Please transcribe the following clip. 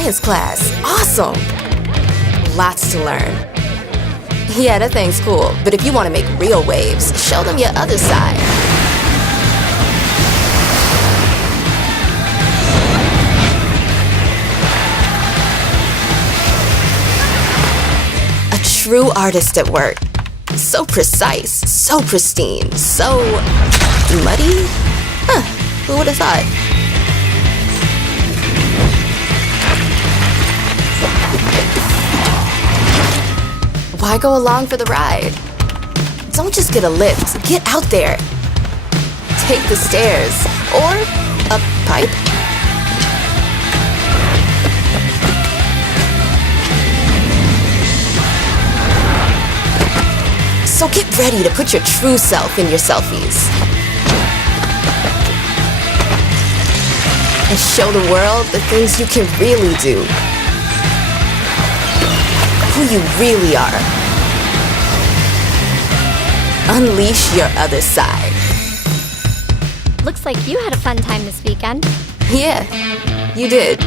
science class. Awesome! Lots to learn. Yeah, that thing's cool, but if you want to make real waves, show them your other side. A true artist at work. So precise, so pristine, so muddy? Huh, who would have thought? Why go along for the ride? Don't just get a lift, get out there. Take the stairs, or a pipe. So get ready to put your true self in your selfies. And show the world the things you can really do. Who you really are. Unleash your other side. Looks like you had a fun time this weekend. Yeah, you did.